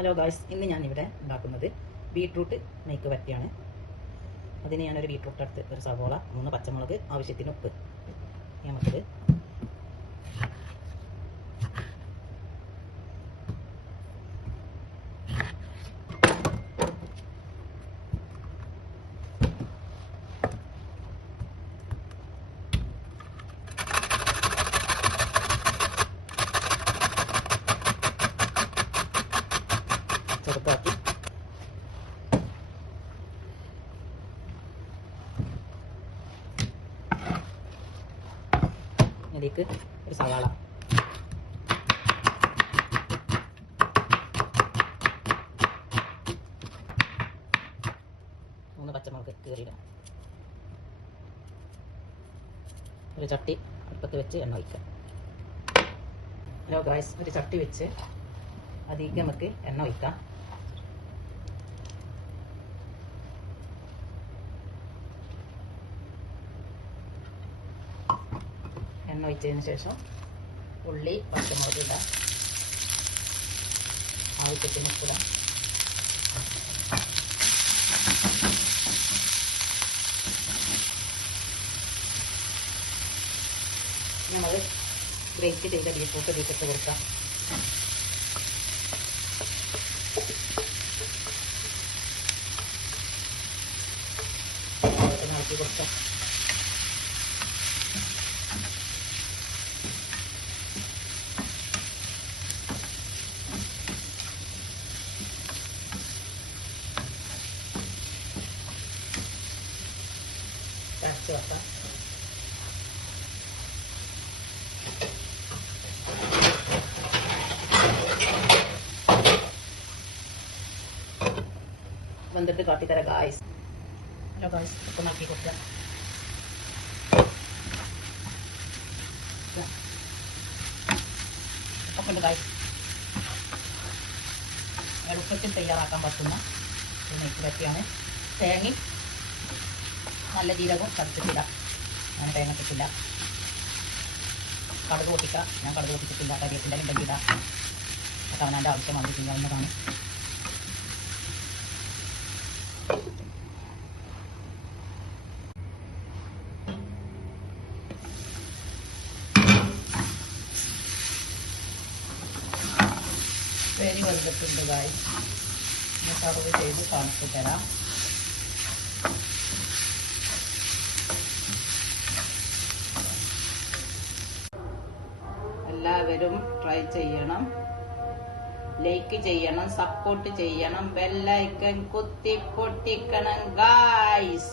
Hello guys, ഇന്ന് ഞാനിവിടെ ഉണ്ടാക്കുന്നത് ബീട്രൂട്ട് മെഴുക്ക് വരട്ടിയാണ്. അതിന് ഞാനൊരു ബീട്രൂട്ട് എടുത്ത്, ഒരു സവോള, 3 പച്ചമുളക്, ആവശ്യത്തിന് ഉപ്പ്. നമുക്കിത് ചെറുതാക്കി അതിലേക്ക് ഒരു സവാള, മൂന്ന് പച്ചമുളക് കീറിയിടാം. ഒരു ചട്ടി അടുപ്പത്ത് വെച്ച് എണ്ണ ഒഴിക്കാം. ഹലോ ഗായ്സ്, ഒരു ചട്ടി വെച്ച് അതിലേക്ക് നമുക്ക് എണ്ണ ഒഴിക്കാം. എണ്ണ ഒഴിച്ചതിന് ശേഷം ഉള്ളി, പച്ചമുളക് ഇടാം, ആവശ്യത്തിന് ഉപ്പിടാം. നമ്മൾ ഗ്രേറ്റ് ചെയ്ത ബീട്രൂട്ട് ഇതിലേക്ക് കൊടുക്കാം. ഇളക്കി കൊടുക്കാം. അരച്ച് വെക്കാം. വന്നിട്ട് കാട്ടിത്തരാം ഗായ്സ്. ഹലോ ഗായ്സ്, ഒക്കെ നോക്കി കൊടുക്കാം. ഒക്കെ ഉണ്ട് ഗായ്സ്. എളുപ്പത്തിൽ തയ്യാറാക്കാൻ പറ്റുന്ന ഒരു മെഴുക്ക് വരട്ടിയാണ്. തേങ്ങയും നല്ല ജീരകവും ചതച്ചിട്ടില്ല. ഞാൻ തേങ്ങ ഇട്ടിട്ടില്ല. കടുക് പൊട്ടിക്കുക. ഞാൻ കടുക് പൊട്ടിച്ചിട്ടില്ല. കരിയത്തിൻ്റെ ഉണ്ടെങ്കിൽ ഇടാം. അതൊക്കെ അവനവൻ്റെ ആവശ്യം വന്ന് ചെയ്യാവുന്നതാണ്. പേര് വന്നിട്ടുണ്ട് ഗായ്സ്. ഞാൻ സർവ് ചെയ്ത് കാണിച്ചു തരാം. എല്ലാവരും ട്രൈ ചെയ്യണം, ലൈക്ക് ചെയ്യണം, സപ്പോർട്ട് ചെയ്യണം, ബെല്ലൈക്കൺ കുത്തി പൊട്ടിക്കണം ഗായ്സ്.